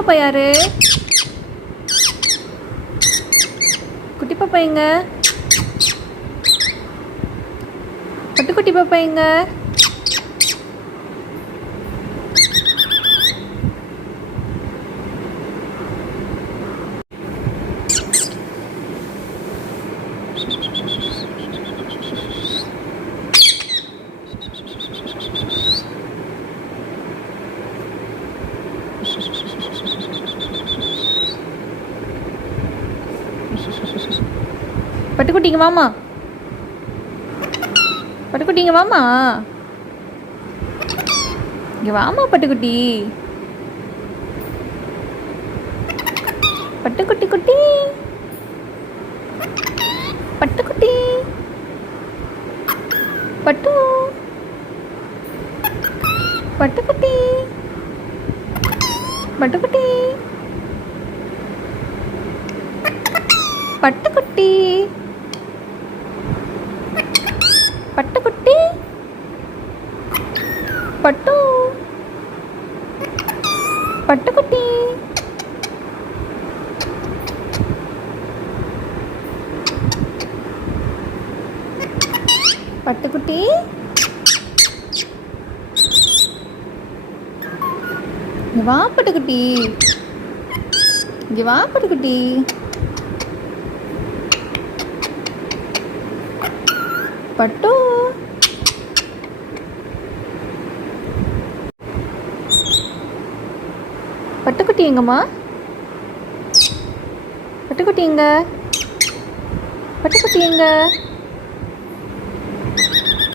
பாப்பா யாரு? குட்டி பாப்பா எங்க? பட்டுக்குட்டி பாப்பா எங்க? பட்டுக்குட்டிங்க வாமா. பட்டுக்குட்டிங்க வாமா. இங்க வாமா பட்டுக்குட்டி. பட்டுக்குட்டி குட்டி. பட்டுக்குட்டி. பட்டு. பட்டுக்குட்டி. பட்டுக்குட்டி. பட்டுக்குட்டி. பட்டுக்குட்டி. பட்டு. பட்டுக்குட்டி. பட்டுக்குட்டி. இங்க வா பட்டுக்குட்டி. இங்க வா பட்டுக்குட்டி. பட்டு. பட்டுக்குட்டி எங்கம்மா? பட்டுக்குட்டி எங்க? பட்டுக்குட்டி எங்க?